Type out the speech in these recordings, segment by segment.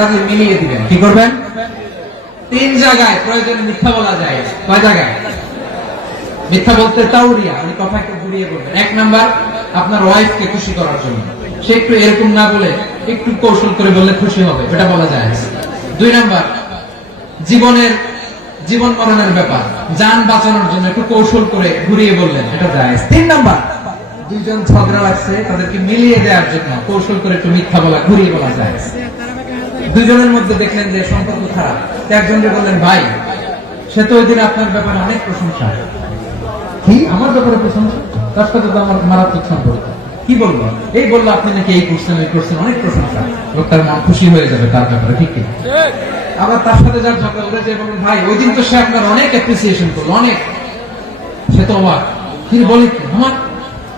লাগলে মিলিয়ে দিবেন। কি করবেন? তিন জায়গায় প্রয়োজনে মিথ্যা বলা যায়। কয় জায়গায়? মিথ্যা বলতে তাউরিয়া ওই কথাকে ঘুরিয়ে বলবেন। এক নাম্বার আপনার ওয়াইফকে খুশি করার জন্য। সে একটু এরকম না বলে একটু কৌশল করে বললে খুশি হবে এটা বলা যায়। দুই নাম্বার জীবনের জীবন মরণের ব্যাপার। যান বাঁচানোর জন্য একটু কৌশল করে ঘুরিয়ে বললেন এটা যায়। তিন নাম্বার দুইজন ঝগড়া লাগছে তাদেরকে মিলিয়ে দেওয়ার জন্য কৌশল করে একটু মিথ্যা বলা ঘুরিয়ে বলা যায়। দুজনের মধ্যে দেখলেন যে সম্পর্ক খারাপ। একজনকে বললেন, ভাই, সে তো ওই দিন আপনার ব্যাপারে অনেক প্রশংসা। কি? আমার ব্যাপারে প্রশংসা? তার সাথে তো আমার মারাত্মক সম্পর্ক। কি বলব? এই বলল আপনি নাকি এই করছেন ওই করছেন অনেক প্রশংসা। লোকটার মন খুশি হয়ে যাবে তার ব্যাপারে, ঠিক আবার তার সাথে যার ঝগড়া উঠে যে বলুন ভাই, ওই দিন তো সে আপনার অনেক অ্যাপ্রিসিয়েশন করল, অনেক। সে তো অবাক। তিনি বলে আমার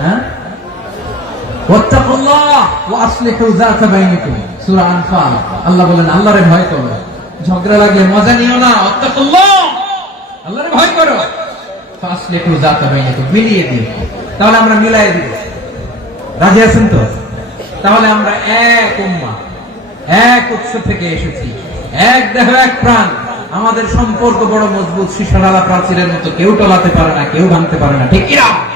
হ্যাঁ? তাহলে আমরা মিলাই দিব। রাজি আছেন তো? তাহলে আমরা এক উম্মা এক উৎস থেকে এসেছি। এক দেহ, এক প্রাণ। আমাদের সম্পর্ক বড় মজবুত। শিশারালা প্রাচীরের মতো কেউ টলাতে পারে না, কেউ ভাঙতে পারে না। ঠিক কিনা?